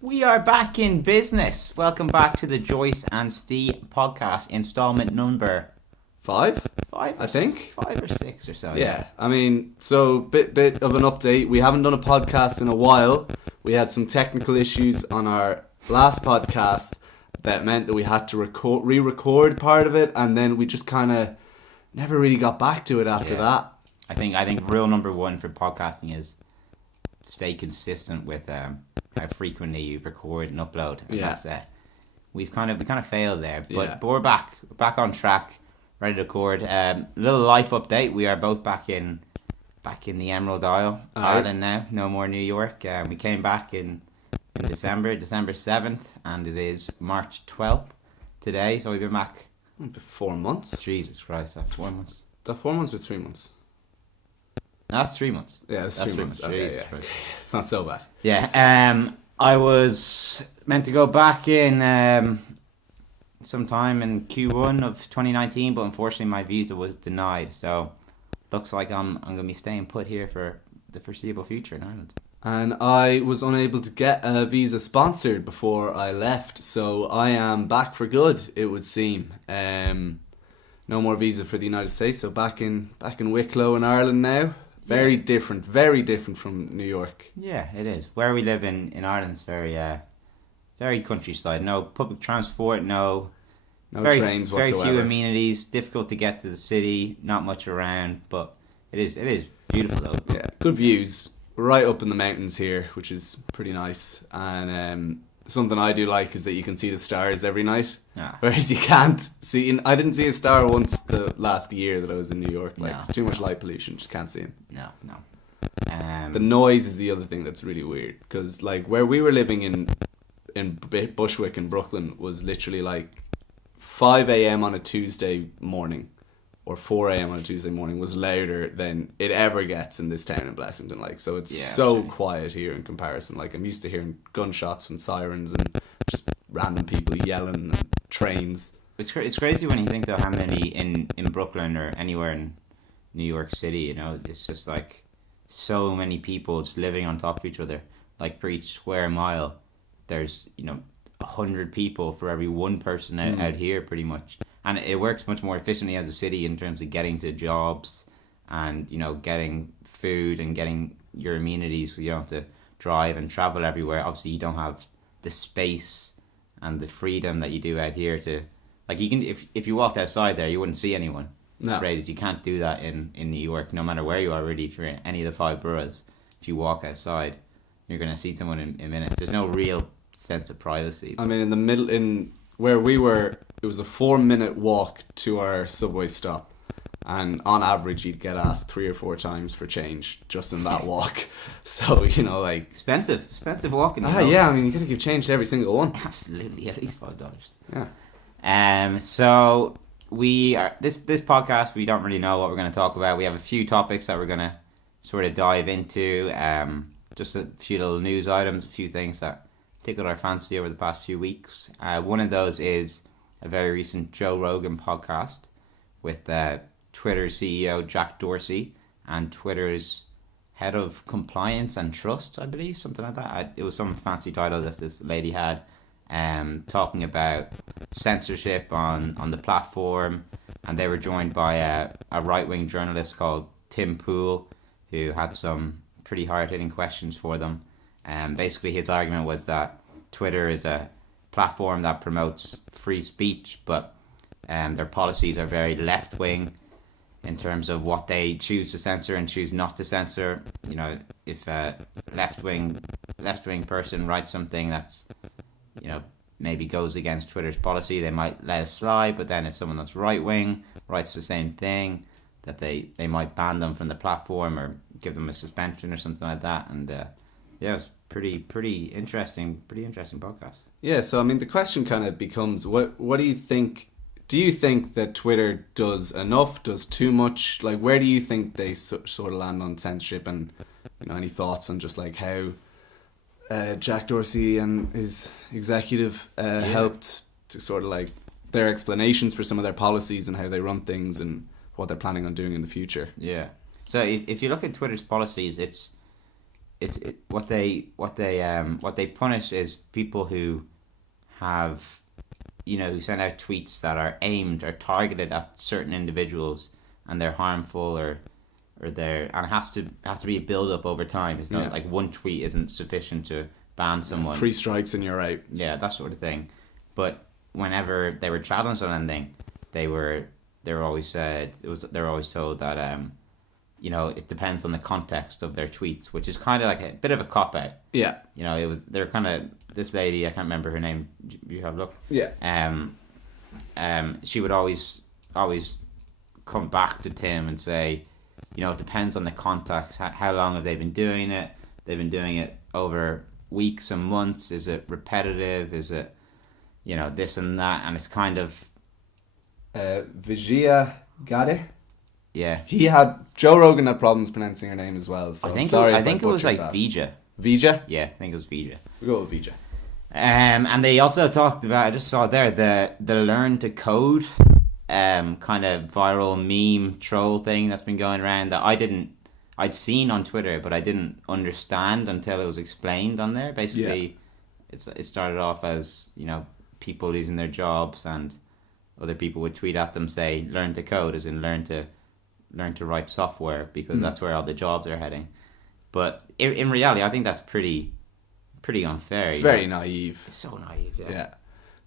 We are back in business. Welcome back to the Joyce and Ste podcast, installment number Five, I think 5 or 6 or so. Yeah, I mean, so bit of an update. We haven't done a podcast in a while. We had some technical issues on our last podcast that meant that we had to re-record part of it, and then we just kind of never really got back to it after that. I think rule number 1 for podcasting is stay consistent with how frequently you record and upload. And that's we kind of failed there, but we're back on track, ready to record. Little life update. We are both back in the Emerald Isle, Ireland now. No more New York. We came back in December 7th, and it is March 12th today. So we've been back 4 months. Jesus Christ, that's 4 months. That 4 months or 3 months? No, that's 3 months. Yeah, that's 3 months. Okay, yeah. It's not so bad. Yeah. I was meant to go back in sometime in Q1 of 2019, but unfortunately my visa was denied. So looks like I'm going to be staying put here for the foreseeable future in Ireland. And I was unable to get a visa sponsored before I left, so I am back for good, it would seem. No more visa for the United States, so back in Wicklow in Ireland now. Very different from New York. Yeah, it is. Where we live in Ireland's very countryside. No public transport, no trains whatsoever. Very few amenities, difficult to get to the city, not much around, but it is beautiful though. Yeah, good views. Right up in the mountains here, which is pretty nice. And something I do like is that you can see the stars every night, whereas you can't see. I didn't see a star once the last year that I was in New York. It's too much light pollution, just can't see them. No. The noise is the other thing that's really weird, because where we were living in Bushwick in Brooklyn was literally 5 a.m. on a Tuesday morning or 4 a.m. on a Tuesday morning was louder than it ever gets in this town in Blessington. So it's quiet here in comparison. I'm used to hearing gunshots and sirens and just random people yelling and trains. It's crazy when you think though how many in Brooklyn or anywhere in New York City, it's just so many people just living on top of each other. Per each square mile there's 100 people for every one person out here pretty much. And it works much more efficiently as a city in terms of getting to jobs and, getting food and getting your amenities. So you don't have to drive and travel everywhere. Obviously, you don't have the space and the freedom that you do out here to... you can if you walked outside there, you wouldn't see anyone. No. Right, you can't do that in New York, no matter where you are really, for any of the 5 boroughs. If you walk outside, you're going to see someone in minutes. There's no real sense of privacy. I mean, in the middle... where we were, it was a 4-minute walk to our subway stop, and on average you'd get asked 3 or 4 times for change just in that walk. So expensive walking. Yeah, I mean, you gotta give change to every single one. Absolutely, at least $5. Yeah. So we are this podcast. We don't really know what we're going to talk about. We have a few topics that we're going to sort of dive into. Just a few little news items, a few things that tickled our fancy over the past few weeks. One of those is a very recent Joe Rogan podcast with Twitter CEO Jack Dorsey and Twitter's head of compliance and trust, I believe, something like that. It was some fancy title that this lady had, talking about censorship on the platform, and they were joined by a right-wing journalist called Tim Pool, who had some pretty hard-hitting questions for them. Basically, his argument was that Twitter is a platform that promotes free speech, but their policies are very left-wing in terms of what they choose to censor and choose not to censor. If a left-wing person writes something that's, maybe goes against Twitter's policy, they might let it slide. But then if someone that's right-wing writes the same thing, that they might ban them from the platform or give them a suspension or something like that. And it's pretty interesting podcast. Yeah, so I mean the question kind of becomes, what do you think? Do you think that Twitter does enough, does too much? Where do you think they sort of land on censorship? And any thoughts on just how Jack Dorsey and his executive helped to sort of their explanations for some of their policies and how they run things and what they're planning on doing in the future? Yeah. So if you look at Twitter's policies, what they punish is people who have, who send out tweets that are aimed or targeted at certain individuals, and they're harmful and it has to be a build up over time. It's not like one tweet isn't sufficient to ban someone. 3 strikes and you're out. Yeah, that sort of thing. But whenever they were challenged on anything, they were always told that it depends on the context of their tweets, which is kind of like a bit of a cop out. Yeah. They're kind of, this lady, I can't remember her name. You have a look. Yeah. She would always come back to Tim and say, it depends on the context. How long have they been doing it? They've been doing it over weeks and months. Is it repetitive? Is it, this and that? And it's kind of Vijaya Gade. Yeah. Joe Rogan had problems pronouncing her name as well. So I think it was like that. Vija. Vija? Yeah, I think it was Vija. We'll go with Vija. And they also talked about, I just saw there, the learn to code kind of viral meme troll thing that's been going around that I'd seen on Twitter, but I didn't understand until it was explained on there. Basically, it started off as, people losing their jobs, and other people would tweet at them, say, learn to code, as in learn to write software, because that's where all the jobs are heading. But in reality, I think that's pretty unfair. It's very naive. It's so naive, yeah. Yeah.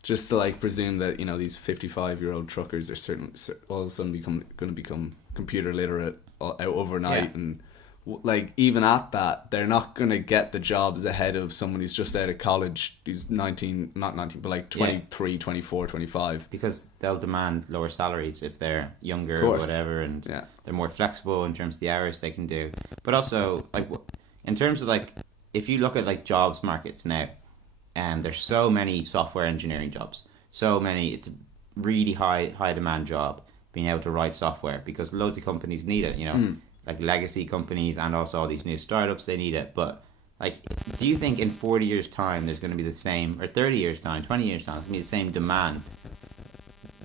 Just to presume that, these 55-year-old truckers are all of a sudden going to become computer literate overnight. Yeah. And even at that, they're not going to get the jobs ahead of someone who's just out of college, who's 19, not 19, but 23, 24, 25. Because they'll demand lower salaries if they're younger or whatever, and they're more flexible in terms of the hours they can do. But also, in terms of if you look at jobs markets now, there's so many software engineering jobs, so many. It's a really high demand job, being able to write software, because loads of companies need it. Like legacy companies and also all these new startups, they need it. But do you think in 40 years time there's going to be the same, or 30 years time, 20 years time, it's going to be the same demand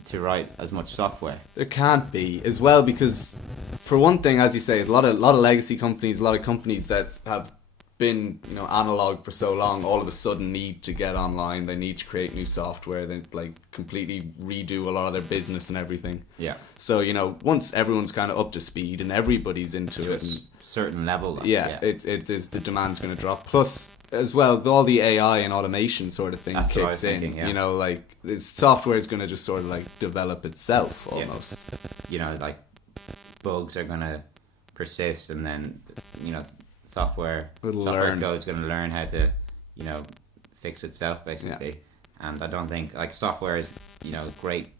to write as much software? There can't be, as well, because for one thing, as you say, a lot of legacy companies, a lot of companies that have been analog for so long, all of a sudden need to get online. They need to create new software. They completely redo a lot of their business and everything. Yeah. So once everyone's kind of up to speed and everybody's into it, and certain level. It is, the demand's going to drop. Plus, as well, all the AI and automation sort of thing kicks in. Yeah. This software is going to just sort of develop itself almost. Yeah. Bugs are going to persist, and then software code's going to learn how to fix itself, basically. Yeah. And I don't think software is a great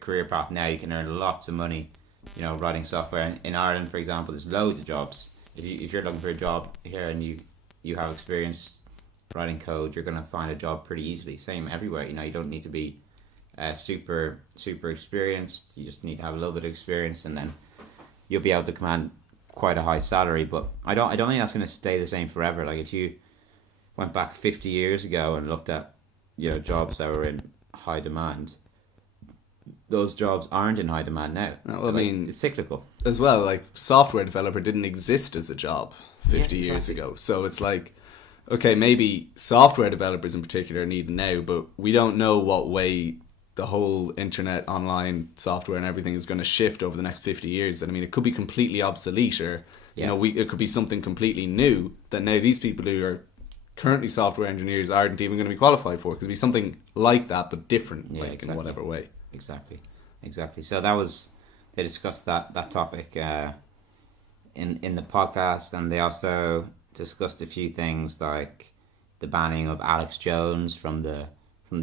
career path now. You can earn lots of money writing software. In Ireland, for example, there's loads of jobs. If you're looking for a job here and you have experience writing code, you're going to find a job pretty easily. Same everywhere. You don't need to be super experienced. You just need to have a little bit of experience, and then you'll be able to command quite a high salary. But I don't think that's going to stay the same forever. If you went back 50 years ago and looked at jobs that were in high demand, those jobs aren't in high demand now. No, well, I mean, it's cyclical as well. Software developer didn't exist as a job 50 years ago, so it's okay, maybe software developers in particular are needed now, but we don't know what way the whole internet, online software and everything is going to shift over the next 50 years. That, it could be completely obsolete, or it could be something completely new that now these people who are currently software engineers aren't even going to be qualified for. It could be something like that, but different, in whatever way. Exactly. So they discussed that topic in the podcast, and they also discussed a few things like the banning of Alex Jones from the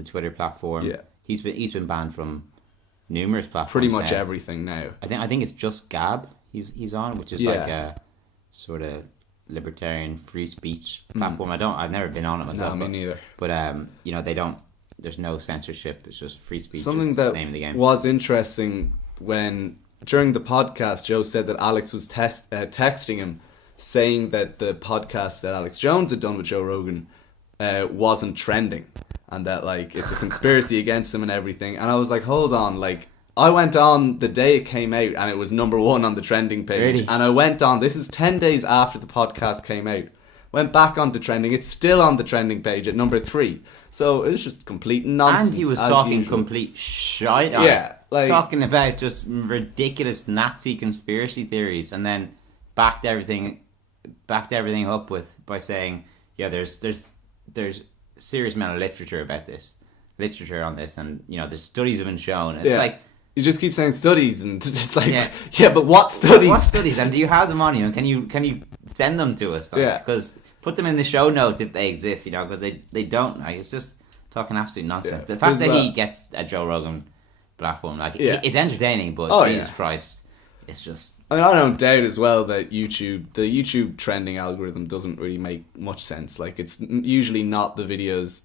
Twitter platform. Yeah. He's been banned from numerous platforms. Pretty much everything now. I think it's just Gab he's on, which is a sort of libertarian free speech platform. I've never been on it myself. No, me neither. But they don't. There's no censorship. It's just free speech. Something that name of the game. Was interesting when during the podcast, Joe said that Alex was texting him, saying that the podcast that Alex Jones had done with Joe Rogan wasn't trending, and that it's a conspiracy against him and everything. And I was like, hold on, I went on the day it came out and it was number 1 on the trending page. Really? And I went on, this is 10 days after the podcast came out, went back onto trending. It's still on the trending page at number 3. So it was just complete nonsense. And he was talking complete shite. Yeah, like talking about just ridiculous Nazi conspiracy theories, and then backed everything up by saying, yeah, there's serious amount of literature on this, and the studies have been shown. It's like you just keep saying studies, and it's like yeah, but what studies? What studies? And do you have them on you? And can you send them to us? Because put them in the show notes if they exist, because they don't. Like, it's just talking absolute nonsense. The fact that he gets a Joe Rogan platform, it's entertaining, but Jesus Christ, it's just. I mean, I don't doubt as well that the YouTube trending algorithm doesn't really make much sense. Like, it's usually not the videos.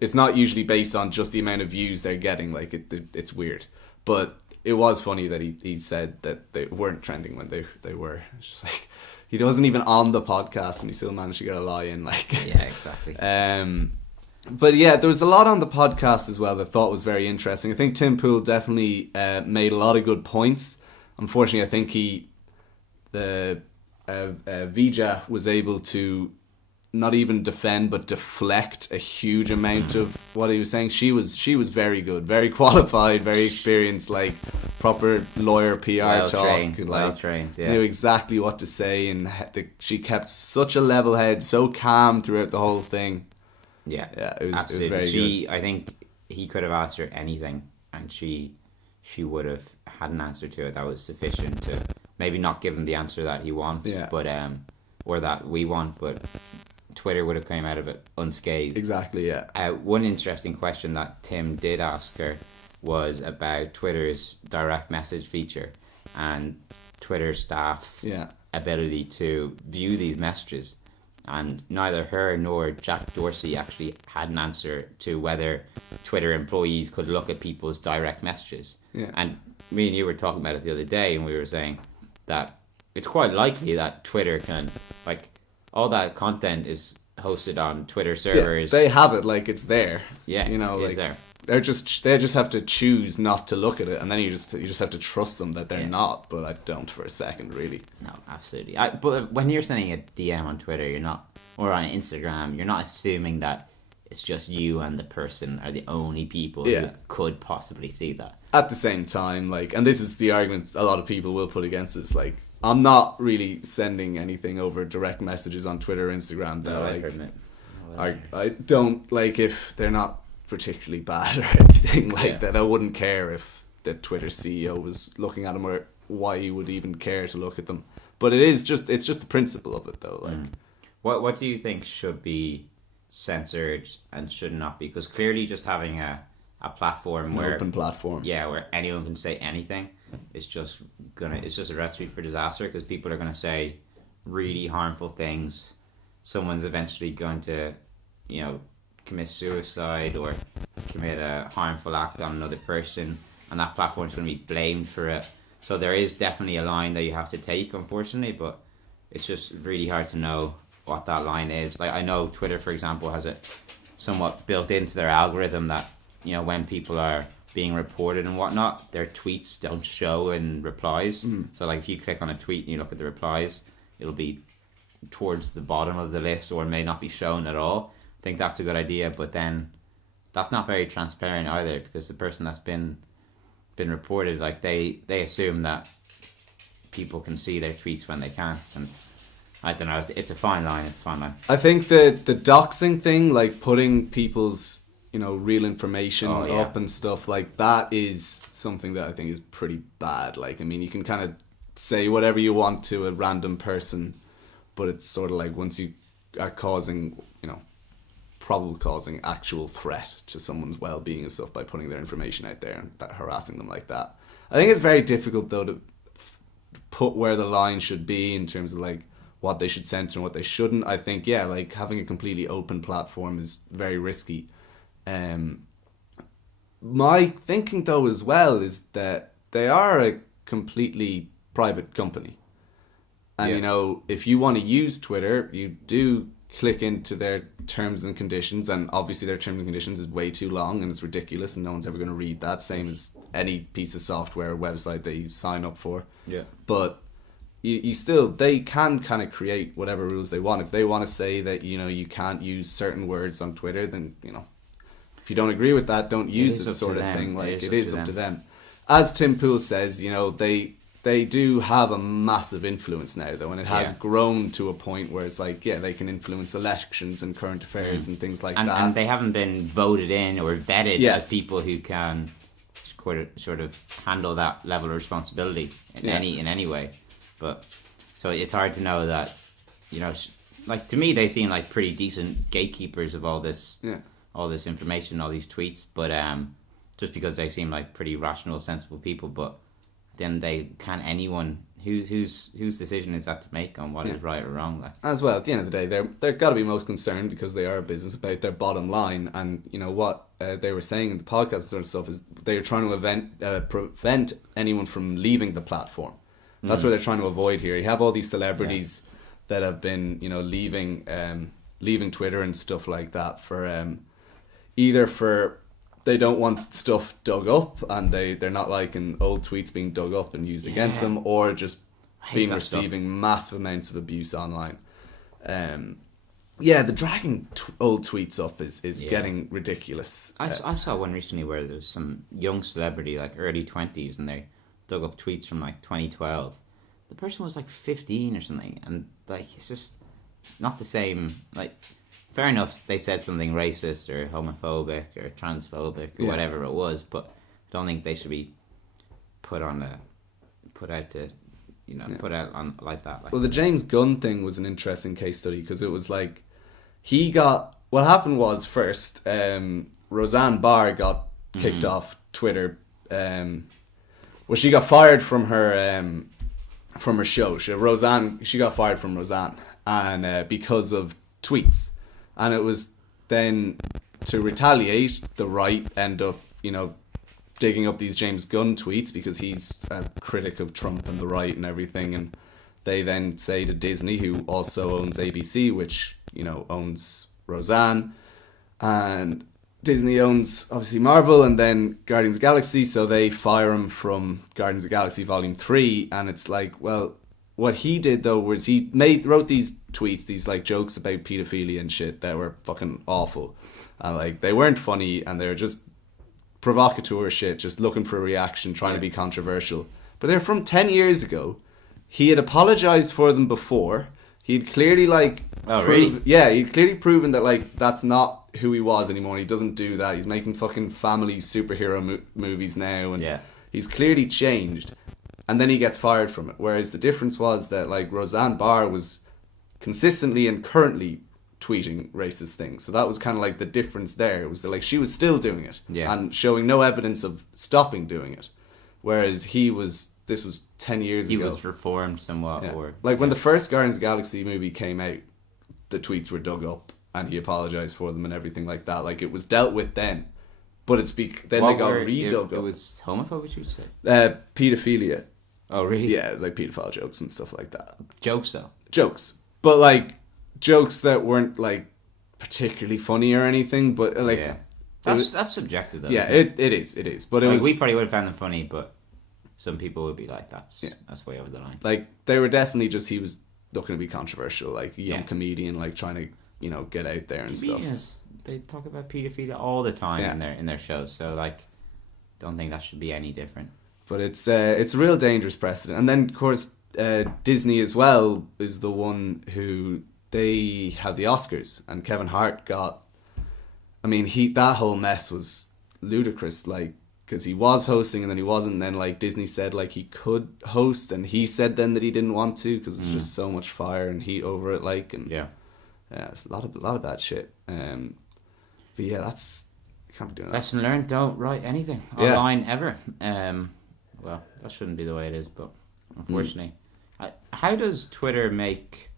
It's not usually based on just the amount of views they're getting. Like, it's weird. But it was funny that he said that they weren't trending when they were. It's just like, he wasn't even on the podcast and he still managed to get a lie in. Like, yeah, exactly. But yeah, there was a lot on the podcast as well that I thought was very interesting. I think Tim Pool definitely made a lot of good points. Unfortunately, I think Vija was able to not even defend but deflect a huge amount of what he was saying. She was very good, very qualified, very experienced, like proper lawyer PR talk. Well trained, yeah. Knew exactly what to say, and she kept such a level head, so calm throughout the whole thing. Yeah, it was absolutely. very good. I think he could have asked her anything, and she would have had an answer to it that was sufficient to maybe not give him the answer that he wants, but or that we want, but Twitter would have come out of it unscathed. Exactly, yeah. One interesting question that Tim did ask her was about Twitter's direct message feature and Twitter staff ability to view these messages. And neither her nor Jack Dorsey actually had an answer to whether Twitter employees could look at people's direct messages. Yeah. And me and you were talking about it the other day, and we were saying that it's quite likely that Twitter can, like, all that content is hosted on Twitter servers. Yeah, they have it, like, it's there. Yeah, like, there. They just have to choose not to look at it, and then you just have to trust them that they're not. But I don't for a second, really. No, absolutely. But when you're sending a DM on Twitter, you're not, or on Instagram, you're not assuming that it's just you and the person are the only people who could possibly see that. At the same time, like, and this is the argument a lot of people will put against this, like, I'm not really sending anything over direct messages on Twitter or Instagram that I don't, like, if they're not particularly bad or anything like that. I wouldn't care if the Twitter CEO was looking at them, or why he would even care to look at them. But it's just the principle of it, though. Like, what do you think should be censored and should not be? Because clearly, just having a platform, an open platform, where anyone can say anything, it's just a recipe for disaster. Because people are gonna say really harmful things. Someone's eventually going to, commit suicide or commit a harmful act on another person, and that platform's going to be blamed for it. So there is definitely a line that you have to take, unfortunately, but it's just really hard to know what that line is. Like, I know Twitter, for example, has it somewhat built into their algorithm that, when people are being reported and whatnot, their tweets don't show in replies. So, like, if you click on a tweet and you look at the replies, it'll be towards the bottom of the list or may not be shown at all. I think that's a good idea, but then that's not very transparent either, because the person that's been reported, like, they assume that people can see their tweets when they can't, and I don't know, it's a fine line. I think the doxing thing, like putting people's real information up and stuff like that, is something that I think is pretty bad. Like, I mean, you can kind of say whatever you want to a random person, but it's sort of like once you are causing probably causing actual threat to someone's well-being and stuff by putting their information out there and harassing them like that. I think it's very difficult, though, to put where the line should be in terms of, like, what they should censor and what they shouldn't. I think, like, having a completely open platform is very risky. My thinking, though, as well, is that they are a completely private company. And, if you want to use Twitter, you do click into their terms and conditions, and obviously their terms and conditions is way too long and it's ridiculous and no one's ever going to read that, same as any piece of software or website that you sign up for. Yeah. But you still, they can kind of create whatever rules they want. If they want to say that, you know, you can't use certain words on Twitter, then, you know, if you don't agree with that, don't use it sort of thing. Like, it is up to them. As Tim Pool says, you know, they do have a massive influence now, though, and it has grown to a point where it's like, yeah, they can influence elections and current affairs and things like that. And they haven't been voted in or vetted as people who can sort of handle that level of responsibility in any way. But so it's hard to know that, you know, like, to me they seem like pretty decent gatekeepers of all this information, all these tweets. But just because they seem like pretty rational, sensible people, but then can anyone whose decision is that to make on what is right or wrong? Like, as well, at the end of the day, they're got to be most concerned because they are a business about their bottom line, and you know what they were saying in the podcast sort of stuff is they're trying to prevent anyone from leaving the platform. That's what they're trying to avoid here. You have all these celebrities that have been, you know, leaving Twitter and stuff like that for either for they don't want stuff dug up and they're not liking old tweets being dug up and used against them, or just receiving massive amounts of abuse online. The dragging old tweets up is getting ridiculous. I saw one recently where there was some young celebrity, like early 20s, and they dug up tweets from like 2012. The person was like 15 or something, and like, it's just not the same. Like, fair enough, they said something racist or homophobic or transphobic or whatever it was, but I don't think they should be put out on like that. Like, well, the James Gunn thing was an interesting case study because it was like what happened was first Roseanne Barr got kicked off Twitter. She got fired from her show. She got fired from Roseanne, and because of tweets. And it was then to retaliate, the right end up, you know, digging up these James Gunn tweets because he's a critic of Trump and the right and everything. And they then say to Disney, who also owns ABC, which, you know, owns Roseanne, and Disney owns obviously Marvel and then Guardians of the Galaxy, so they fire him from Guardians of the Galaxy Volume 3. And it's like, well, what he did though was he wrote these tweets, these like jokes about pedophilia and shit that were fucking awful, and like they weren't funny and they were just provocateur shit, just looking for a reaction, trying to be controversial. But they're from 10 years ago. He had apologized for them before. He'd clearly he'd clearly proven that like that's not who he was anymore. He doesn't do that. He's making fucking family superhero movies now, and he's clearly changed. And then he gets fired from it. Whereas the difference was that like Roseanne Barr was consistently and currently tweeting racist things. So that was kind of like the difference there. It was that, like, she was still doing it and showing no evidence of stopping doing it. Whereas this was 10 years ago. He was reformed somewhat. Yeah. Or like when the first Guardians of the Galaxy movie came out, the tweets were dug up and he apologized for them and everything like that. Like, it was dealt with then. But they got redug up. It was homophobic, you said? Pedophilia. Oh, really? Yeah, it was like pedophile jokes and stuff like that. Jokes, though? Jokes. But, like, jokes that weren't, like, particularly funny or anything, but, like... Yeah. That's subjective, though. Yeah, it is. But we probably would have found them funny, but some people would be like, that's way over the line. Like, they were definitely just... He was looking to be controversial, like, a young comedian, like, trying to, you know, get out there and stuff. They talk about pedophilia all the time in their shows, so, like, don't think that should be any different. But it's a real dangerous precedent. And then, of course, Disney as well is the one who... They have the Oscars, and Kevin Hart got... I mean, that whole mess was ludicrous, like, because he was hosting and then he wasn't, and then, like, Disney said, like, he could host, and he said then that he didn't want to because there's just so much fire and heat over it, like, and... Yeah, it's a lot of bad shit. But yeah, that's... I can't be doing that. Lesson learned, don't write anything online ever. Well, that shouldn't be the way it is, but unfortunately. How does Twitter make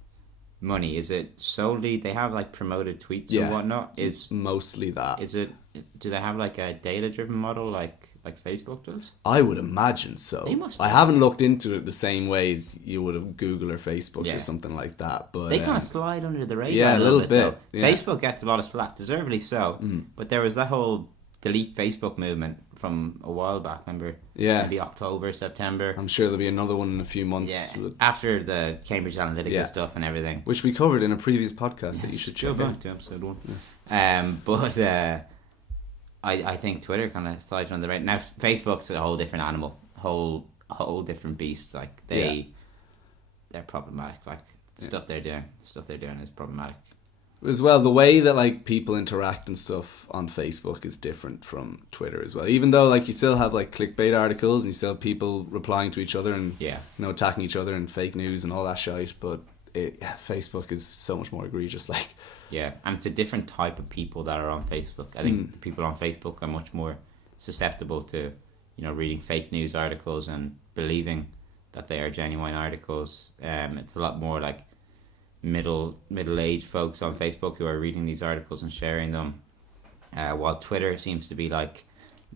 money? Is it solely they have like promoted tweets and whatnot? Is mostly that. Is it? Do they have like a data driven model like Facebook does? I would imagine so. They must. I haven't looked into it the same way as you would have Google or Facebook or something like that. But they kind of slide under the radar. Yeah, a little bit. Yeah. Facebook gets a lot of slack, deservedly so. But there was that whole delete Facebook movement from a while back. Remember? Yeah. Maybe October, September. I'm sure there'll be another one in a few months. Yeah. After the Cambridge Analytica stuff and everything, which we covered in a previous podcast that you should check out. To episode 1. Yeah. But I think Twitter kind of slides on the right now. Facebook's a whole different animal, whole different beast. Like they're problematic. Like the stuff they're doing is problematic. As well, the way that like people interact and stuff on Facebook is different from Twitter as well. Even though like you still have like clickbait articles and you still have people replying to each other and attacking each other and fake news and all that shite, but Facebook is so much more egregious. Like and it's a different type of people that are on Facebook. I think the people on Facebook are much more susceptible to reading fake news articles and believing that they are genuine articles. It's a lot more like middle-aged folks on Facebook who are reading these articles and sharing them, while Twitter seems to be like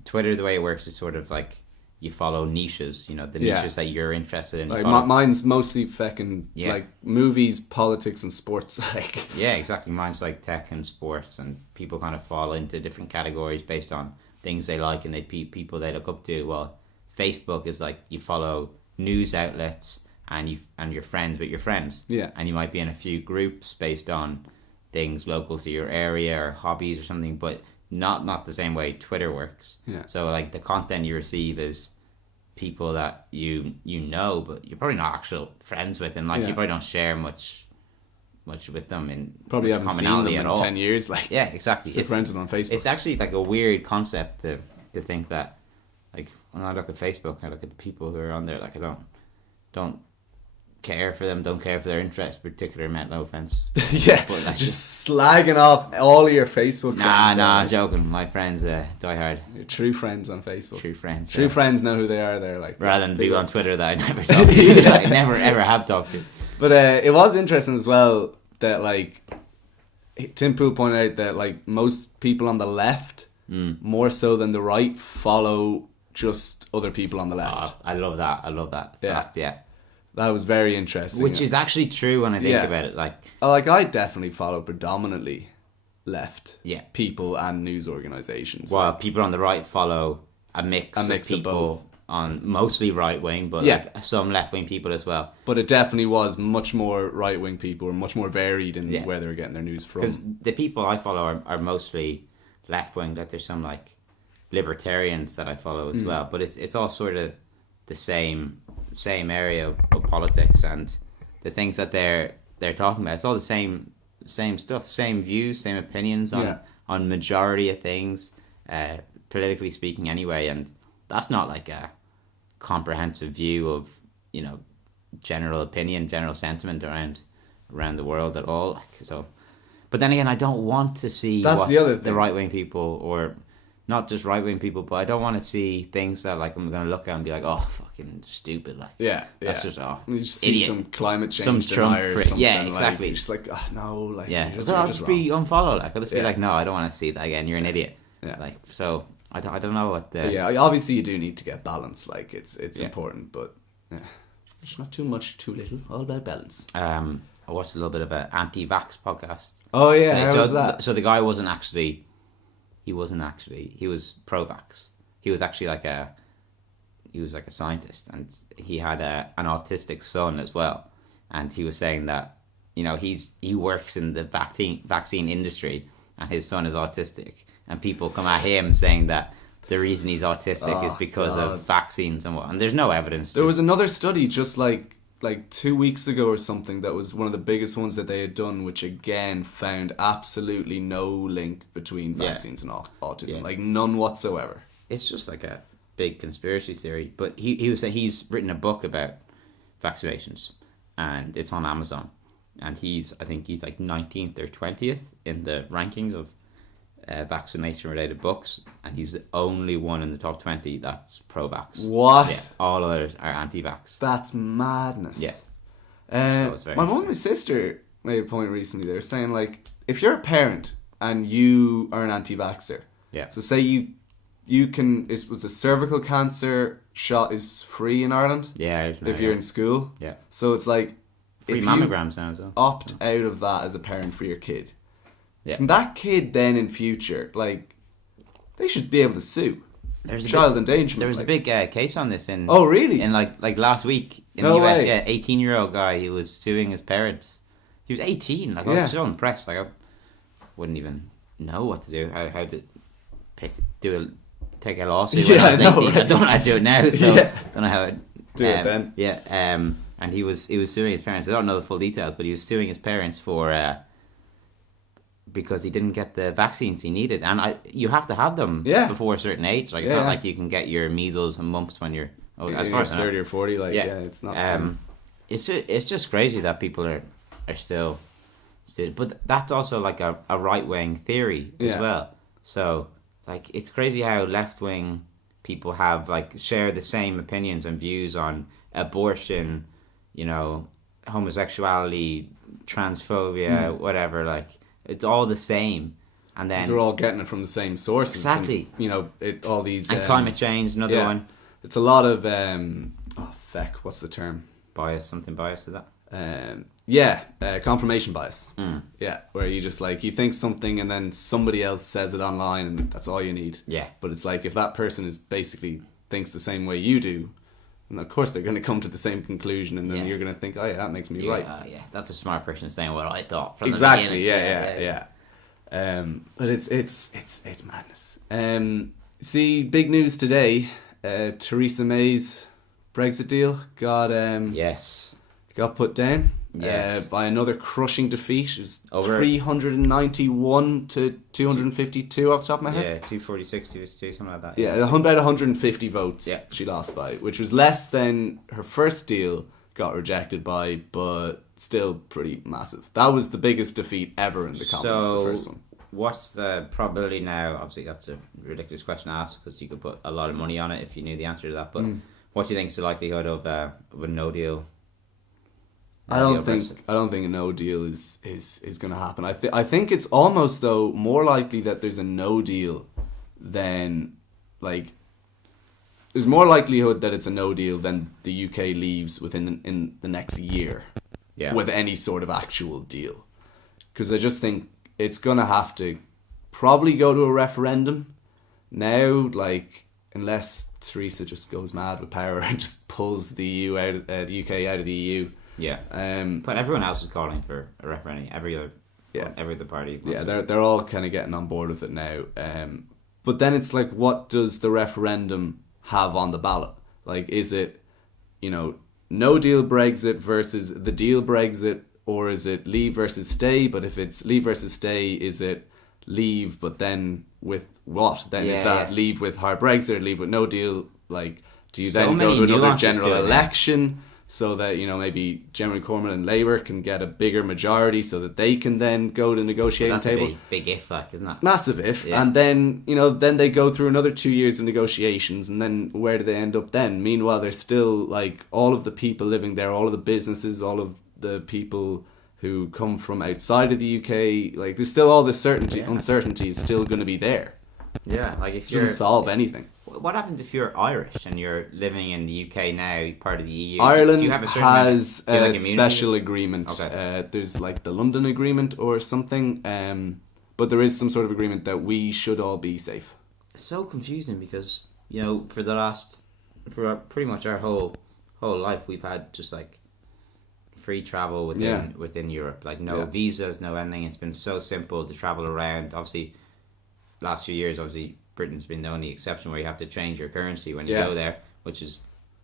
the way it works is sort of like you follow niches, the niches that you're interested in. Like mine's mostly fucking like movies, politics and sports. Like exactly. Mine's like tech and sports, and people kind of fall into different categories based on things they like and people they look up to. Well, Facebook is like you follow news outlets and you're friends with your friends. Yeah. And you might be in a few groups based on things local to your area or hobbies or something, but not the same way Twitter works. Yeah. So like the content you receive is people that you know, but you're probably not actual friends with, and like you probably don't share much with them in probably haven't seen them in 10 years. Like exactly. It's friends with them on Facebook. It's actually like a weird concept to think that like when I look at Facebook, I look at the people who are on there. Like I don't care for them, don't care for their interests, particularly meant no offense. But like, just slagging off all of your Facebook friends. Nah, joking. My friends die hard. Your true friends on Facebook. True friends. True friends know who they are. They're like rather than the people on Twitter that I never talk to. I never ever have talked to. But it was interesting as well that like Tim Pool pointed out that like most people on the left, more so than the right, follow just other people on the left. I love that. Yeah. That was very interesting. Which is actually true when I think about it. Like I definitely follow predominantly left people and news organisations. While people on the right follow a mix of people of both. On mostly right wing, but like some left wing people as well. But it definitely was much more right wing people, or much more varied in where they were getting their news from. Because the people I follow are mostly left wing. Like there's some like libertarians that I follow as well, but it's all sort of the same area of politics, and the things that they're talking about. It's all the same stuff, same views, same opinions on majority of things, politically speaking anyway. And that's not like a comprehensive view of general opinion, general sentiment around the world at all. Like, so, but then again, I don't want to see the right wing people, or not just right wing people, but I don't want to see things that like I'm going to look at and be like, oh, fucking stupid. Like that's just you just idiot. See some climate change, some Trump or something. Yeah, exactly. Like, just like no, like I'll just be unfollow. Like I'll just be like, no, I don't want to see that again. You're an idiot. Yeah. Like so. I don't know what the... obviously you do need to get balance. Like, it's important, but it's not too much, too little. All about balance. I watched a little bit of an anti-vax podcast. Oh, yeah, how was that? So the guy wasn't actually... He was pro-vax. He was actually like a scientist, and he had an autistic son as well. And he was saying that, he works in the vaccine industry, and his son is autistic. And people come at him saying that the reason he's autistic is because of vaccines and there's no evidence. There was another study just like 2 weeks ago or something that was one of the biggest ones that they had done, which again found absolutely no link between vaccines and autism, like none whatsoever. It's just like a big conspiracy theory. But he was saying he's written a book about vaccinations, and it's on Amazon, and I think he's like 19th or 20th in the rankings of vaccination related books, and he's the only one in the top 20 that's pro-vax. What? Yeah, all others are anti-vax. That's madness. Yeah. My mum and my sister made a point recently. They were saying like, if you're a parent and you are an anti-vaxxer, so say you can, was the cervical cancer shot is free in Ireland? Yeah. If you're in school? Yeah. So it's like, free mammograms now as well. Opt out of that as a parent for your kid. Yeah. Can that kid then in future, like, they should be able to sue. There's child endangerment. There was a big case on this in. Oh really? In like last week in No the US. way. Yeah, 18-year-old guy who was suing his parents. He was 18. Like I was so impressed. Like I wouldn't even know what to do. How to take a lawsuit when I was 18. Right? I don't know how to do it now. So I don't know how to do it then. Yeah. And he was suing his parents. I don't know the full details, but he was suing his parents for. Because he didn't get the vaccines he needed, and you have to have them before a certain age. Like it's not like you can get your measles and mumps when you're as far as 30 or 40. Like it's not. It's just crazy that people are still, but that's also like a right wing theory as well. So like it's crazy how left wing people have like share the same opinions and views on abortion, homosexuality, transphobia, whatever. Like. It's all the same, and then they're all getting it from the same sources. Exactly. And, all these and climate change, another one. It's a lot of what's the term? Bias is that? Confirmation bias. Mm. Yeah, where you just like you think something and then somebody else says it online and that's all you need. Yeah. But it's like if that person is basically thinks the same way you do, and of course they're going to come to the same conclusion, and then you're going to think, oh yeah, that makes me right. Yeah, that's a smart person saying what I thought from exactly. the beginning. But it's madness. See, big news today. Theresa May's Brexit deal got put down. By another crushing defeat. Is 391 to 252 off the top of my head. Yeah, 246 to something like that. Yeah, about 150 votes she lost by, which was less than her first deal got rejected by, but still pretty massive. That was the biggest defeat ever in the Commons, the first one. What's the probability now? Obviously, that's a ridiculous question to ask because you could put a lot of money on it if you knew the answer to that. But what do you think is the likelihood of a no deal? I don't think a no deal is going to happen. I think it's almost though more likely that there's a no deal than like there's more likelihood that it's a no deal than the UK leaves in the next year. Yeah. With any sort of actual deal, because I just think it's going to have to probably go to a referendum now. Like unless Theresa just goes mad with power and just pulls the UK out of the EU. Yeah, but everyone else is calling for a referendum. Every other party. Yeah, they're all kind of getting on board with it now. But then it's like, what does the referendum have on the ballot? Like, is it, no deal Brexit versus the deal Brexit, or is it leave versus stay? But if it's leave versus stay, is it leave but then with what? Then is that leave with hard Brexit or leave with no deal? Like, do you then go to another general election? So that, maybe Jeremy Corbyn and Labour can get a bigger majority so that they can then go to the negotiating table. That's a big if, like, isn't it? Massive if. Yeah. And then, then they go through another 2 years of negotiations, and then where do they end up then? Meanwhile, there's still, like, all of the people living there, all of the businesses, all of the people who come from outside of the UK, like, there's still all this uncertainty is still going to be there. Yeah, like if it doesn't solve anything. What happens if you're Irish and you're living in the UK now, part of the EU? Ireland do you have has a special agreement. Okay. There's like the London Agreement or something, but there is some sort of agreement that we should all be safe. It's so confusing because, for pretty much our whole life, we've had just like free travel within Europe. Like no visas, no anything. It's been so simple to travel around. Obviously, last few years, Britain's been the only exception where you have to change your currency when you go there, which is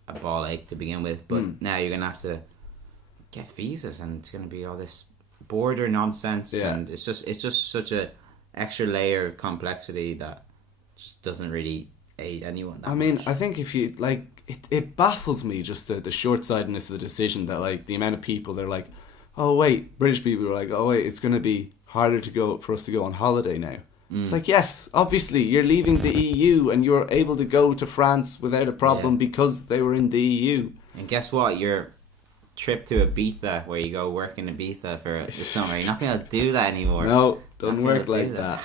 a ball ache to begin with. But now you're going to have to get visas, and it's going to be all this border nonsense, and it's just such a extra layer of complexity that just doesn't really aid anyone that much. I think if you, like, it baffles me just the short-sightedness of the decision that, like, the amount of people, they're like, oh wait, British people are like, oh wait, it's going to be harder for us to go on holiday now. It's like, yes, obviously, you're leaving the EU and you're able to go to France without a problem because they were in the EU. And guess what? Your trip to Ibiza, where you go work in Ibiza for the summer, you're not going to do that anymore. No, doesn't work like that.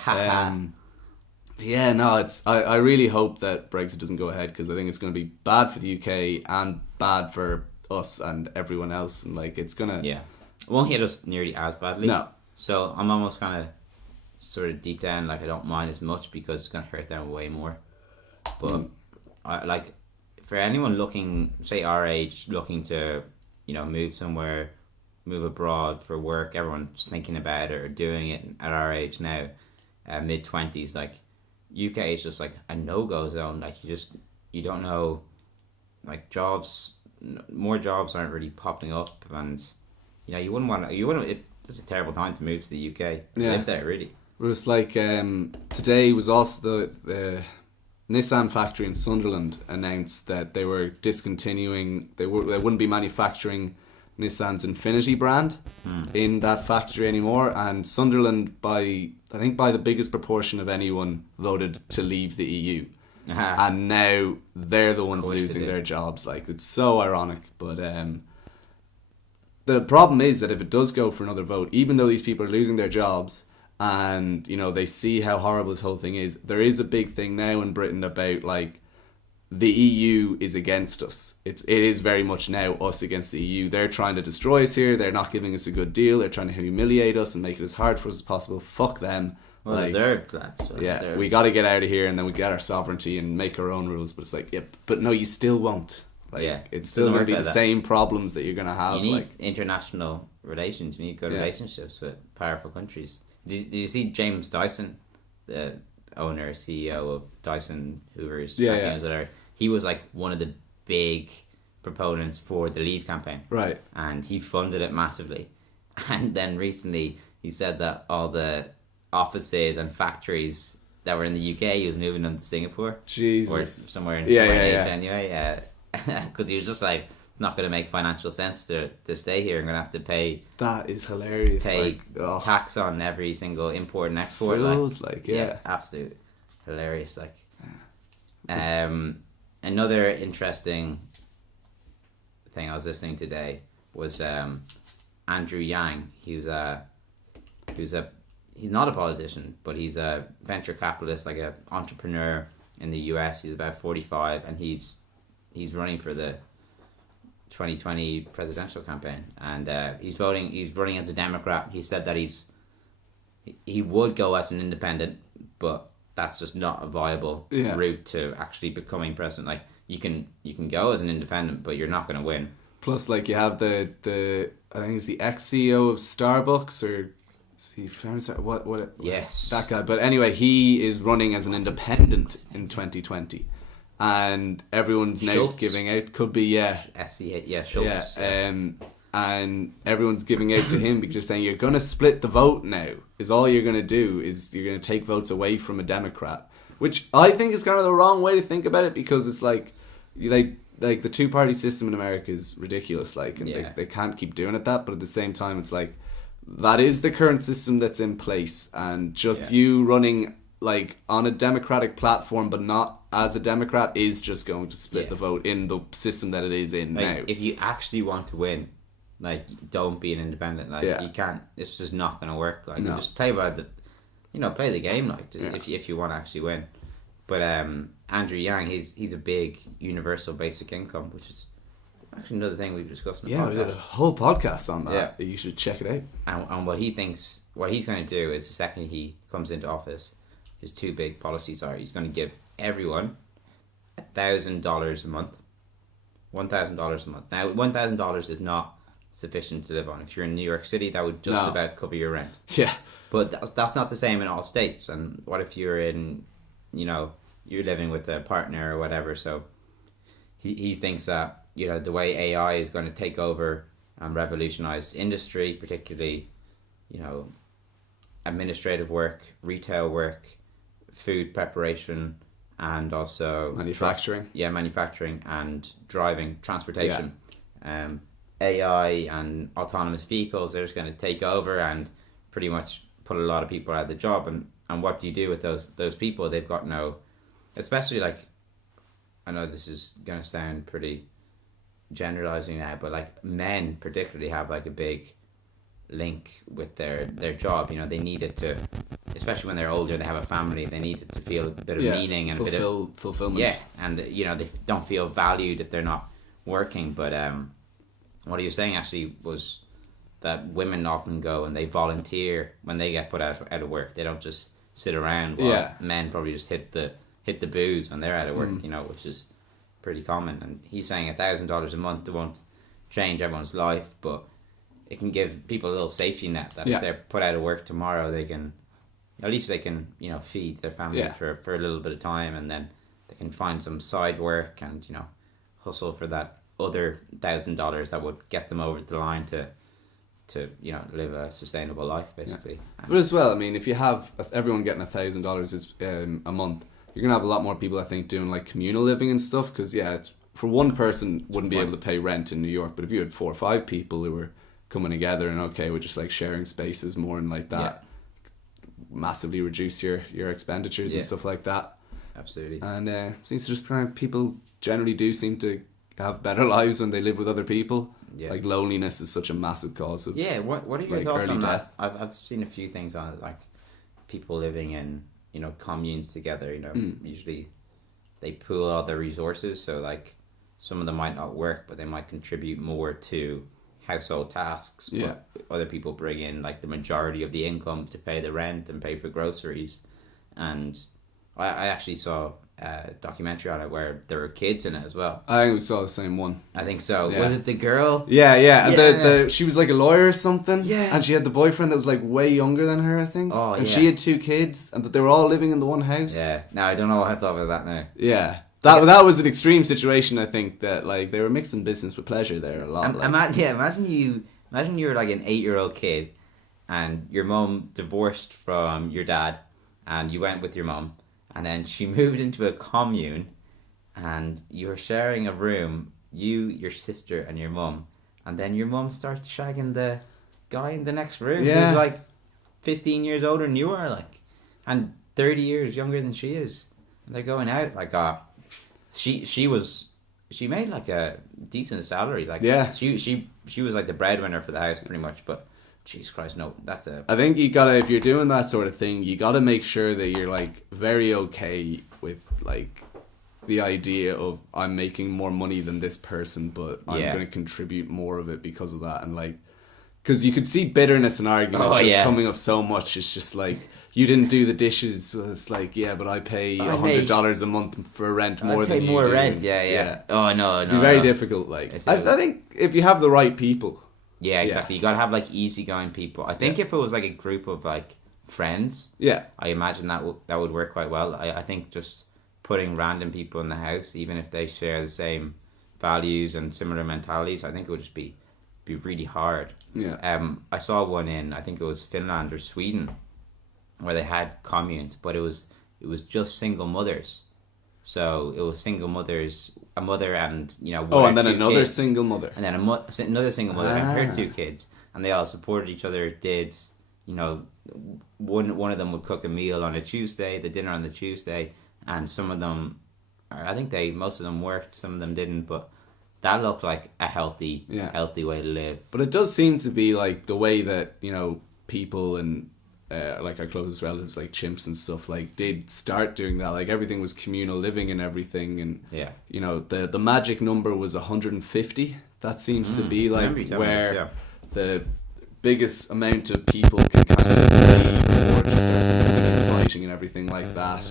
I really hope that Brexit doesn't go ahead, because I think it's going to be bad for the UK and bad for us and everyone else. And, like, it's going to... Yeah. It won't hit us nearly as badly. No. So I'm almost kind of sort of deep down, like I don't mind as much because it's gonna hurt them way more. But I like for anyone looking, say our age, looking to move somewhere, move abroad for work. Everyone's thinking about it or doing it at our age now, mid-20s. Like UK is just like a no-go zone. Like you don't know, like more jobs aren't really popping up, and you wouldn't. It's a terrible time to move to the UK. Live there, really. It was like today was also the Nissan factory in Sunderland announced that they were discontinuing. They wouldn't be manufacturing Nissan's Infinity brand in that factory anymore. And Sunderland, I think by the biggest proportion of anyone, voted to leave the EU. And now they're the ones losing their jobs. Like, it's so ironic. But the problem is that if it does go for another vote, even though these people are losing their jobs, and they see how horrible this whole thing is, there is a big thing now in Britain about like the EU is against us. It is very much now us against the EU. They're trying to destroy us here. They're not giving us a good deal. They're trying to humiliate us and make it as hard for us as possible. Fuck them. Well deserved, lads. Deserved. We got to get out of here, and then we get our sovereignty and make our own rules. But it's like, but no, you still won't. Like, it's still going to be the same problems that you're going to have. You need international relations. You need good relationships with powerful countries. Did you see James Dyson, the owner, CEO of Dyson Hoovers? He was like one of the big proponents for the Leave campaign. Right. And he funded it massively. And then recently he said that all the offices and factories that were in the UK, he was moving them to Singapore. Jesus. Or somewhere in Asia anyway. Because he was just like, not going to make financial sense to stay here. I'm going to have to pay. That is hilarious. Pay tax on every single import and export. Feels absolute hilarious. Like, another interesting thing I was listening today was Andrew Yang. He's not a politician, but he's a venture capitalist, like an entrepreneur in the US. He's about 45, and he's running for the 2020 presidential campaign, and he's running as a Democrat. He said that he would go as an independent, but that's just not a viable route to actually becoming president. Like, you can go as an independent, but you're not going to win. Plus, like, you have the I think it's the ex-CEO of Starbucks, or he found what yes, that guy. But anyway, he is running as an independent in 2020. And everyone's now giving out, could be Schultz. And everyone's giving out to him because they're saying you're going to split the vote now. Is all you're going to do is you're going to take votes away from a Democrat, which I think is kind of the wrong way to think about it, because it's like the two-party system in America is ridiculous, like, and they can't keep doing it that. But at the same time, it's like that is the current system that's in place, and just you running like on a democratic platform but not as a Democrat is just going to split the vote in the system that it is in now. If you actually want to win, like, don't be an independent. Like, you can't. It's just not going to work. Like, you just play by play the game. Like, if you want to actually win. But Andrew Yang, he's a big universal basic income, which is actually another thing we've discussed in the podcast. We did a whole podcast on that. You should check it out. And what he's going to do is, the second he comes into office, his two big policies are he's going to give everyone $1,000 a month, $1,000 a month. Now, $1,000 is not sufficient to live on. If you're in New York City, that would just about cover your rent. Yeah, but that's not the same in all states. And what if you're in, you're living with a partner or whatever? So he thinks that the way AI is going to take over and revolutionize industry, particularly administrative work, retail work, food preparation, and also manufacturing. Manufacturing and driving, transportation. AI and autonomous vehicles are just going to take over and pretty much put a lot of people out of the job. And what do you do with those people? They've got no, especially, like, I know this is going to sound pretty generalizing now, but like men particularly have like a big link with their job. They need it to, especially when they're older, they have a family, they need it to feel a bit of meaning and a bit of fulfillment. And they don't feel valued if they're not working. But what he was saying actually was that women often go and they volunteer when they get put out of work. They don't just sit around while men probably just hit the booze when they're out of work, which is pretty common. And he's saying $1,000 a month, it won't change everyone's life, but it can give people a little safety net that if they're put out of work tomorrow, they can, at least they can, feed their families for a little bit of time, and then they can find some side work and, hustle for that other $1,000 that would get them over the line to live a sustainable life, basically. But as well, I mean, if you have everyone getting $1,000 a month, you're gonna have a lot more people, I think, doing like communal living and stuff. Because it's for one person wouldn't be able to pay rent in New York, but if you had 4 or 5 people who were coming together and we're just like sharing spaces more and like that, massively reduce your expenditures and stuff like that. Absolutely. And seems to just kind of people generally do seem to have better lives when they live with other people. Yeah. Like loneliness is such a massive cause of what are your thoughts on death? that? I've seen a few things on it, like people living in communes together. Usually they pool all their resources, so like some of them might not work, but they might contribute more to household tasks. But other people bring in like the majority of the income to pay the rent and pay for groceries. And I actually saw a documentary on it where there were kids in it as well. I think we saw the same one. I think so. Yeah. Was it the girl? Yeah. She was like a lawyer or something. Yeah. And she had the boyfriend that was like way younger than her, I think. Oh, and she had 2 kids, and they were all living in the one house. Yeah. Now I don't know what I thought about that now. Yeah. That was an extreme situation. I think that like they were mixing business with pleasure there a lot. Imagine you were like an 8-year-old kid, and your mum divorced from your dad, and you went with your mum, and then she moved into a commune, and you were sharing a room, you, your sister, and your mum, and then your mum starts shagging the guy in the next room who's like 15 years older than you are, like, and 30 years younger than she is, and they're going out like she made like a decent salary, like she was like the breadwinner for the house pretty much, but Jesus Christ, no, I think you gotta, if you're doing that sort of thing, you gotta make sure that you're like very okay with like the idea of I'm making more money than this person, but I'm going to contribute more of it because of that. And like, because you could see bitterness and arguments coming up so much. It's just like, you didn't do the dishes. Well, it's like, but I pay $100 a month for rent more than you do. I pay more rent. Yeah. Oh no. It'd be very difficult. Like, I think if you have the right people. Yeah, exactly. You gotta have like easygoing people. I think if it was like a group of like friends, I imagine that would work quite well. I think just putting random people in the house, even if they share the same values and similar mentalities, I think it would just be really hard. Yeah. I saw one in, I think it was Finland or Sweden, where they had communes, but it was just single mothers. So it was single mothers, a mother and one and then another kids, single mother, and then another single mother and her 2 kids, and they all supported each other. Did one of them would cook a meal on a Tuesday, the dinner on the Tuesday, and some of them, I think most of them worked, some of them didn't, but that looked like a healthy way to live. But it does seem to be like the way that people and like our closest relatives, like chimps and stuff, like they'd start doing that. Like everything was communal living and everything, and the magic number was 150. That seems to be like where the biggest amount of people can kind of be before it just starts fighting and everything like that.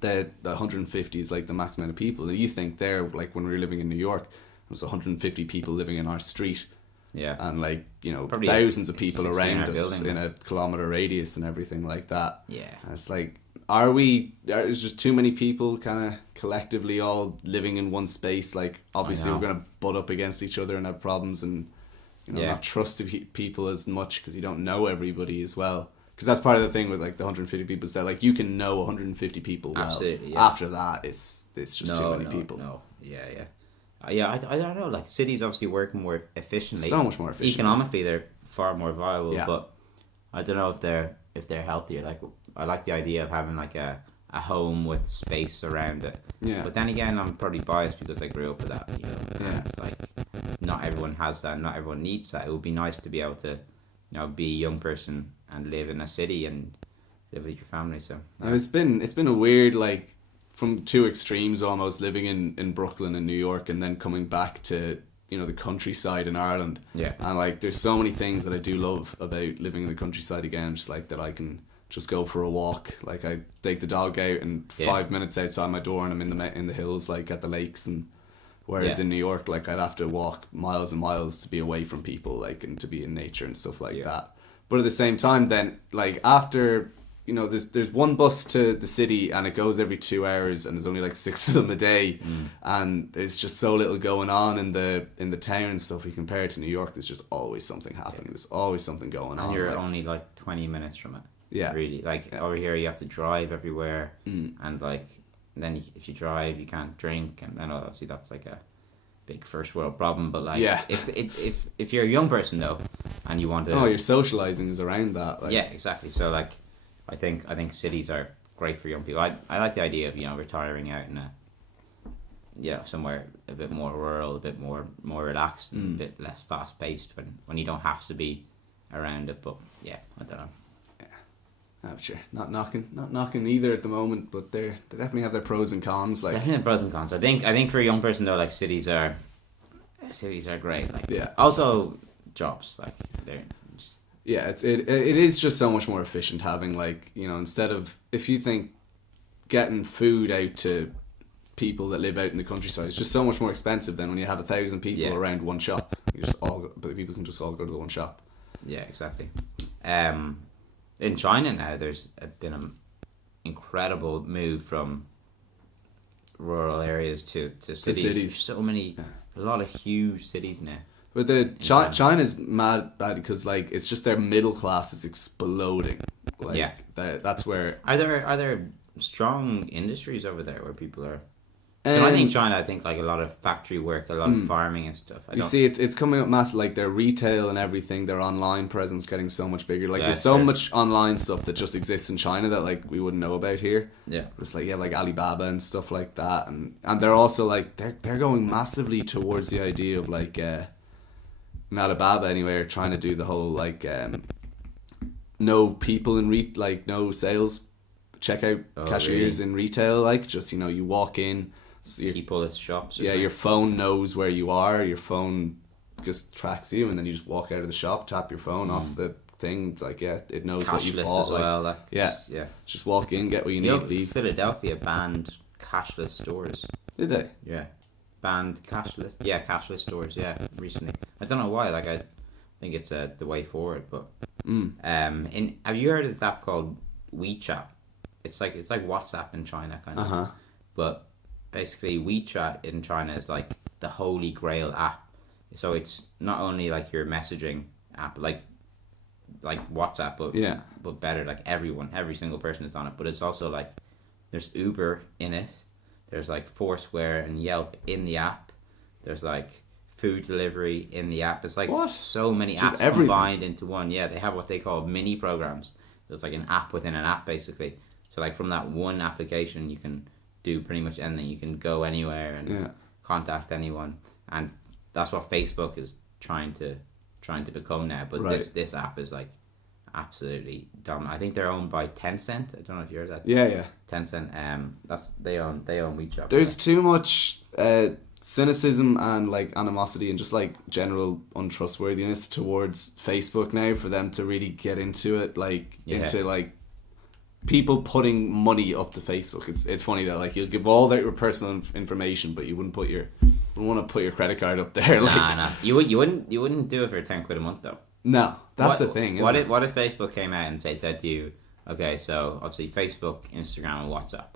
The 150 is like the max amount of people. And you think there, like when we were living in New York, there was 150 people living in our street. Yeah. And like, probably thousands of people around us in a kilometre radius and everything like that. Yeah. And it's like, is just too many people kind of collectively all living in one space? Like, obviously we're going to butt up against each other and have problems and, not trust people as much because you don't know everybody as well. Because that's part of the thing with like the 150 people is that like you can know 150 people well. Absolutely, yeah. After that, it's just too many people. No, yeah. I don't know. Like cities obviously work more efficiently. So much more efficiently. Economically, they're far more viable. But I don't know if they're healthier. Like I like the idea of having like a home with space around it. Yeah. But then again, I'm probably biased because I grew up with that. It's like not everyone has that. Not everyone needs that. It would be nice to be able to, be a young person and live in a city and live with your family. So it's been a weird, like, from 2 extremes almost, living in Brooklyn and New York and then coming back to you know, the countryside in Ireland. Yeah. And like there's so many things that I do love about living in the countryside again, just like that I can just go for a walk. Like I take the dog out and 5 minutes outside my door and I'm in the hills, like at the lakes. And whereas in New York, like I'd have to walk miles and miles to be away from people, like, and to be in nature and stuff like that. But at the same time, then, like, after, you know, there's one bus to the city and it goes every 2 hours and there's only like 6 of them a day, and there's just so little going on in the town and stuff. You compare it to New York, there's just always something happening. There's always something going on. And you're only like 20 minutes from it. Yeah. Really, like over here, you have to drive everywhere, and like then if you drive, you can't drink, and I know obviously that's like a big first world problem, but like it's if you're a young person though, and you want to, your socializing is around that. Like. Yeah, exactly. So like, I think cities are great for young people. I like the idea of, you know, retiring out in somewhere a bit more rural, a bit more relaxed, and a bit less fast paced when you don't have to be around it. But yeah, I don't know. Oh, sure. Not knocking either at the moment, but they definitely have their pros and cons. Like definitely pros and cons. I think for a young person though, like cities are great. Like also jobs, like they're just... it is just so much more efficient having, like, you know, instead of, if you think getting food out to people that live out in the countryside is just so much more expensive than when you have 1,000 people around one shop. But people can just all go to the one shop. Yeah, exactly. In China now, there's been an incredible move from rural areas to cities. There's so many, a lot of huge cities now. But China's mad bad because, like, it's just their middle class is exploding. Like, that's where... Are there strong industries over there where people are... So I think China, like a lot of factory work, a lot of farming and stuff. You see, it's coming up massive, like their retail and everything, their online presence getting so much bigger. Like there's so much online stuff that just exists in China that like we wouldn't know about here. Yeah. It's like like Alibaba and stuff like that, and they're also like they're going massively towards the idea of like in Alibaba anyway, are trying to do the whole like no people in like no sales checkout cashiers in retail, like just, you know, you walk in. So people at shops. Your phone knows where you are. Your phone just tracks you, and then you just walk out of the shop, tap your phone off the thing. Like it knows cashless what you've bought. As well. Just walk in, get what you need. Leave. Philadelphia banned cashless stores. Did they? Yeah, banned cashless. Yeah, cashless stores. Yeah, recently. I don't know why. Like I think it's the way forward. But have you heard of this app called WeChat? It's like WhatsApp in China, kind of. But basically, WeChat in China is like the holy grail app. So it's not only like your messaging app, like WhatsApp, but better. Like every single person that's on it. But it's also like there's Uber in it. There's like Foursquare and Yelp in the app. There's like food delivery in the app. It's like so many apps combined into one. Yeah, they have what they call mini programs. There's like an app within an app, basically. So like from that one application, you can do pretty much anything. You can go anywhere and contact anyone, and that's what Facebook is trying to become now. But this app is like absolutely dominant. I think they're owned by Tencent. I don't know if you heard that. Yeah. Tencent. They own WeChat. There's too much cynicism and like animosity and just like general untrustworthiness towards Facebook now for them to really get into it. Into like people putting money up to Facebook. It's funny that like you'll give all your personal information, but you wouldn't want to put your credit card up there. Nah. You wouldn't do it for 10 quid a month though. No, that's the thing. What if Facebook came out and said to you, okay, so obviously Facebook, Instagram, and WhatsApp.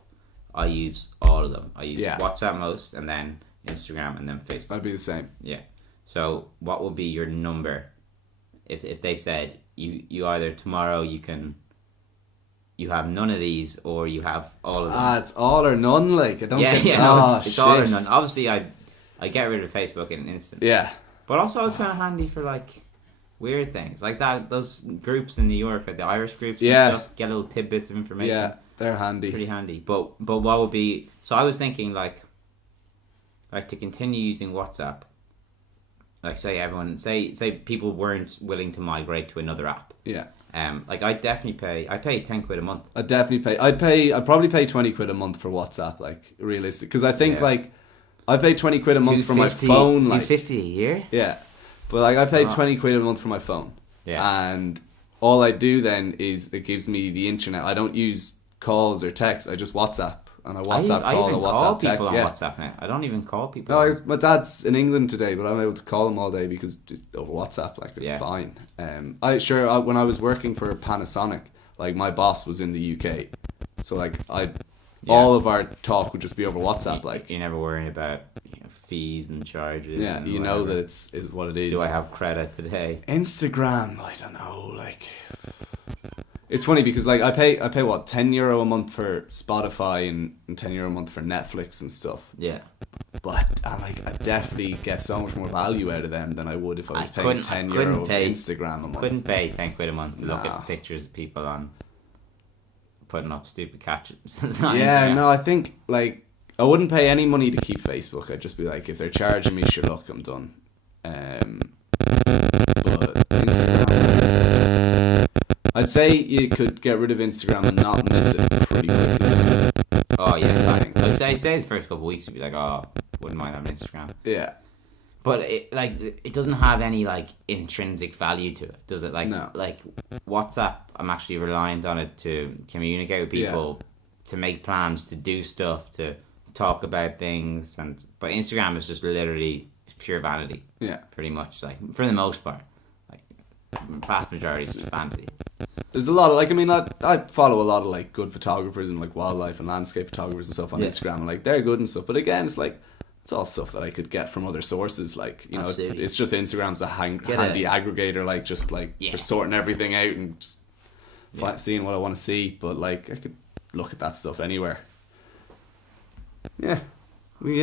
I use all of them. I use WhatsApp most, and then Instagram, and then Facebook. I'd be the same. Yeah. So what would be your number if they said you either tomorrow you have none of these, or you have all of them? It's all or none. Like I don't. It's all or none. Obviously, I get rid of Facebook in an instant. Yeah. But also, it's kind of handy for like weird things like that. Those groups in New York, like the Irish groups and stuff, get little tidbits of information. Yeah, they're handy. Pretty handy. But what would be? So I was thinking like to continue using WhatsApp. Like say people weren't willing to migrate to another app. Yeah. Like I'd pay 10 quid a month. I'd probably pay 20 quid a month for WhatsApp, like realistic, because I think like I pay 20 quid a month for my phone. Like, 250 a year? Yeah. But like I pay 20 quid a month for my phone. Yeah. And all I do then is it gives me the internet. I don't use calls or text. I just WhatsApp. And I WhatsApp I call even or WhatsApp call text. people on Yeah. WhatsApp now. I don't even call people. No, my dad's in England today, but I'm able to call him all day because just over WhatsApp, like it's Yeah. fine. When I was working for Panasonic, like my boss was in the UK, so like all of our talk would just be over WhatsApp. Like you're never worrying about fees and charges. Yeah, and you know that it's what it is. Do I have credit today? Instagram, I don't know. Like, it's funny because like I pay what, €10 a month for Spotify and €10 a month for Netflix and stuff. Yeah. But I definitely get so much more value out of them than I would if I was paying €10 for Instagram a month. Couldn't pay 10 quid a month to look at pictures of people on putting up stupid catches. Yeah, no, I think like I wouldn't pay any money to keep Facebook. I'd just be like, if they're charging me, sure, look, I'm done. But Instagram, I'd say you could get rid of Instagram and not miss it pretty quickly. Oh yeah, I'd say the first couple of weeks you'd be like, oh, wouldn't mind having Instagram. Yeah. But it doesn't have any like intrinsic value to it, does it? Like no. Like WhatsApp, I'm actually reliant on it to communicate with people, to make plans, to do stuff, to talk about things, but Instagram is just literally pure vanity. Yeah. Pretty much, like for the most part, like vast majority is just vanity. There's a lot of like, I mean, I follow a lot of like good photographers and like wildlife and landscape photographers and stuff on Instagram, and like they're good and stuff. But again, it's like it's all stuff that I could get from other sources. Like, you know, it's just Instagram's a handy aggregator, like just like for sorting everything out and just seeing what I want to see. But like I could look at that stuff anywhere. Yeah, we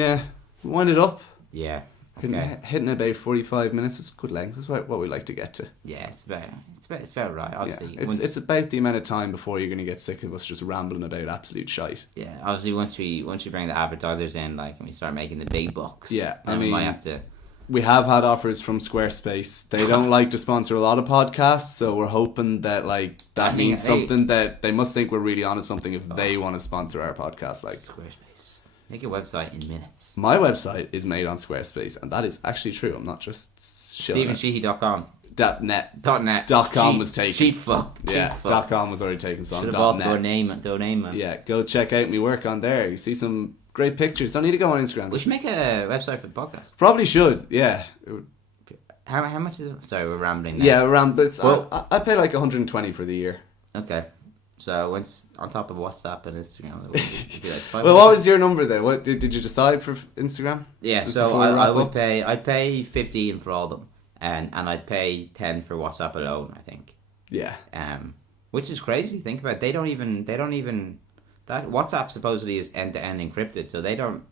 wind it up. Yeah. Okay. Hitting about 45 minutes is good length. That's what we like to get to. Yeah, it's about right. Obviously, it's about the amount of time before you're going to get sick of us just rambling about absolute shite. Yeah, obviously once we bring the advertisers in, like, and we start making the big bucks. Yeah, I mean, we might have to. We have had offers from Squarespace. They don't like to sponsor a lot of podcasts, so we're hoping that like that means something, that they must think we're really onto something if they want to sponsor our podcast. Like Squarespace. Make a website in minutes. My website is made on Squarespace, and that is actually true. I'm not just StephenSheehy.com. .net. .com was taken. Cheap fuck. Yeah, .com was already taken, so should I'm have bought .net. domain, man. Yeah, go check out my work on there. You see some great pictures. Don't need to go on Instagram. We should make a website for the podcast. Probably should, yeah. How much is it? Sorry, we're rambling now. Yeah, but I pay like 120 for the year. Okay. So once on top of WhatsApp and Instagram, it would be like 500. Well, what was your number then? What did you decide for Instagram? Yeah, so I'd pay 15 for all of them, and I'd pay 10 for WhatsApp alone, I think. Yeah. Which is crazy. Think about it. They don't even that WhatsApp supposedly is end to end encrypted, so they don't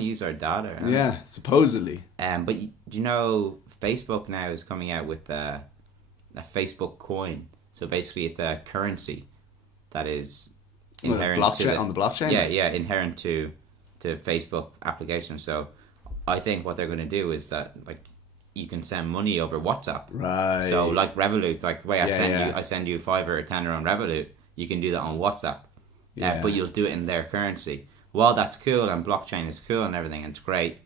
use our data. Yeah, supposedly. But do you know Facebook now is coming out with a Facebook coin? So basically, it's a currency that is inherent on the blockchain. Yeah, inherent to Facebook application. So I think what they're going to do is that like you can send money over WhatsApp. Right. So like Revolut, like the way I send you $5 or $10 on Revolut, you can do that on WhatsApp. Yeah. But you'll do it in their currency. While that's cool and blockchain is cool and everything, and it's great,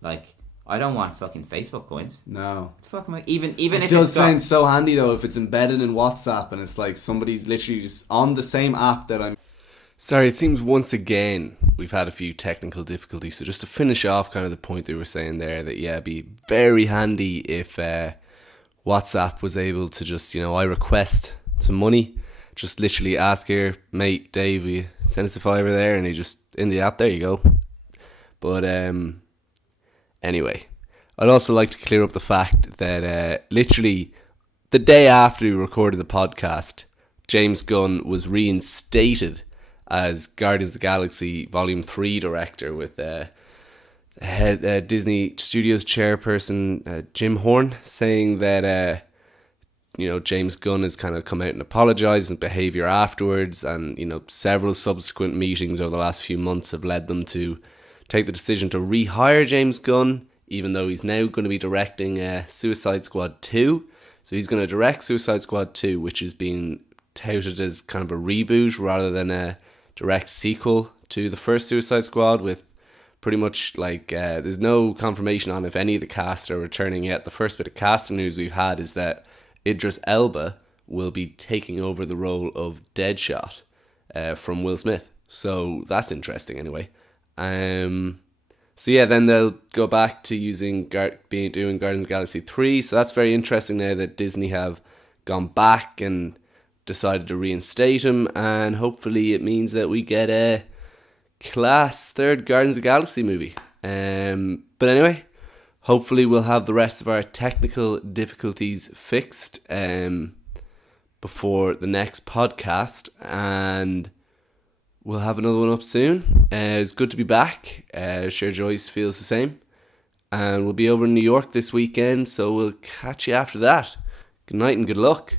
like I don't want fucking Facebook coins. No. What the fuck am I, even it if does sound so handy though if it's embedded in WhatsApp and it's like somebody's literally just on the same app that I'm. Sorry, it seems once again we've had a few technical difficulties. So just to finish off kind of the point they were saying there, that it'd be very handy if WhatsApp was able to just, I request some money, just literally ask here, mate Dave, will you send us a $5 there, and he just in the app, there you go. But anyway, I'd also like to clear up the fact that literally the day after we recorded the podcast, James Gunn was reinstated as Guardians of the Galaxy Volume 3 director with head Disney Studios chairperson Jim Horn saying that James Gunn has kind of come out and apologised his behaviour afterwards, and several subsequent meetings over the last few months have led them to take the decision to rehire James Gunn, even though he's now going to be directing Suicide Squad 2. So he's going to direct Suicide Squad 2, which is being touted as kind of a reboot rather than a direct sequel to the first Suicide Squad, with pretty much like there's no confirmation on if any of the cast are returning yet. The first bit of casting news we've had is that Idris Elba will be taking over the role of Deadshot from Will Smith. So that's interesting anyway. So yeah, then they'll go back to doing Guardians of the Galaxy 3. So that's very interesting now that Disney have gone back and decided to reinstate him. And hopefully it means that we get a class third Guardians of the Galaxy movie. But anyway, hopefully we'll have the rest of our technical difficulties fixed before the next podcast. And we'll have another one up soon. It's good to be back. Sure Joyce feels the same. And we'll be over in New York this weekend, so we'll catch you after that. Good night and good luck.